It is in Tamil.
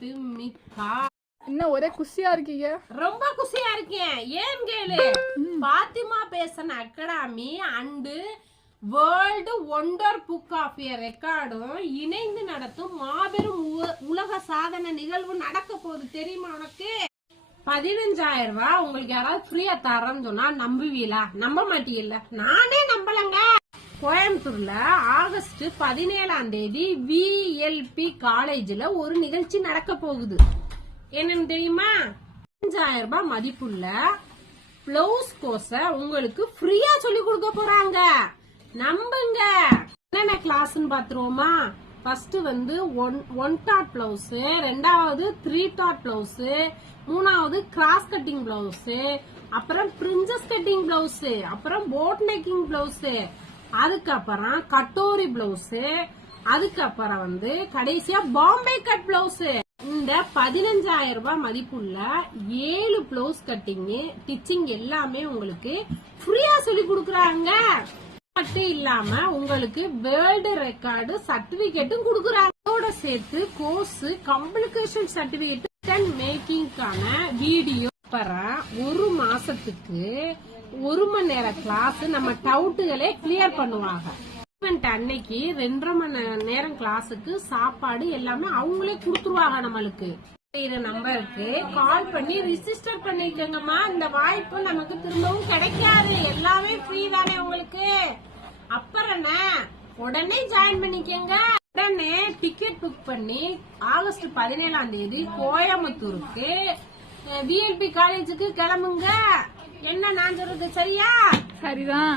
பார்த்து மிக்கா இன்னும் ஒரே குஷியா இருக்கீங்க. ரொம்ப குஷியா இருக்கேன். ஏன் கேளு, Fathima fashion academy and world wonder book of ரெக்கார்டும் இணைந்து நடத்தும் மாபெரும் உலக சாதனை நிகழ்வு நடக்க போகுது. தெரியுமா உனக்கு? 15,000 ரூபாய் உங்களுக்கு யாராவது ஃப்ரீயா தரேன்னு சொன்னா நம்புவீங்களா? நம்ப மாட்டீங்கல்ல? நானே நம்பலங்க. கோயம்புத்தூர்ல ஆகஸ்ட் 17ஆம் தேதி VLP காலேஜ்ல ஒரு நிகழ்ச்சி நடக்க போகுது. என்னன்னு தெரியுமா? 15,000 ரூபாய் மதிப்புள்ள பிளவுஸ் கோர்ஸ உங்களுக்கு ஃப்ரீயா சொல்லி கொடுக்க போறாங்க. நம்புங்க. என்னென்ன கிளாஸ்ன்னு பாத்துருவோமா? ஃபர்ஸ்ட் வந்து ஒன் டாட் பிளவுஸ், ரெண்டாவது 3 டாட் பிளவுஸ், மூணாவது கிராஸ் கட்டிங் பிளவுஸ், அப்புறம் பிரின்சஸ் கட்டிங் பிளவுஸ், அப்புறம் போட் நெக்கிங் பிளவுஸ், அதுக்கப்புறம் கட்டோரி பிளவுஸ், அதுக்கப்புறம் வந்து கடைசியா பாம்பே கட் பிளவுஸ். இந்த 15,000 ரூபாய் மதிப்புள்ள 7 பிளவுஸ் கட்டிங் டிச்சிங் எல்லாமே உங்களுக்கு ஃப்ரீயா சொல்லி கொடுக்கறாங்க. மட்டும் இல்லாம உங்களுக்கு வேர்ல்டு ரெக்கார்டு சர்டிபிகேட்டும் கொடுக்கறாங்க. அதோட சேர்த்து கோர்ஸ் கம்ப்ளிகேஷன் சர்டிபிகேட் மேக்கிங்கான வீடியோ ஒரு மாசத்துக்கு 1 மணி நேர கிளாஸ் நம்ம டவுட்டுகளே கிளியர் பண்ணுவாங்க. அன்னைக்கு 2.5 மணி நேரம் கிளாஸுக்கு சாப்பாடு எல்லாமே அவங்களே கொடுத்துருவாங்க. நம்மளுக்கு நம்பருக்கு கால் பண்ணி ரிஜிஸ்டர் பண்ணிக்கோங்கம்மா. இந்த வாய்ப்பு நமக்கு திரும்பவும் கிடைக்காது. எல்லாமே ஃப்ரீ தானே உங்களுக்கு. அப்புறம் உடனே ஜாயின் பண்ணிக்கோங்க. உடனே டிக்கெட் புக் பண்ணி ஆகஸ்ட் 17ஆம் தேதி கோயம்புத்தூருக்கு VLP காலேஜுக்கு கிளம்புங்க. என்ன நான் சொல்றது சரியா? சரிதான்.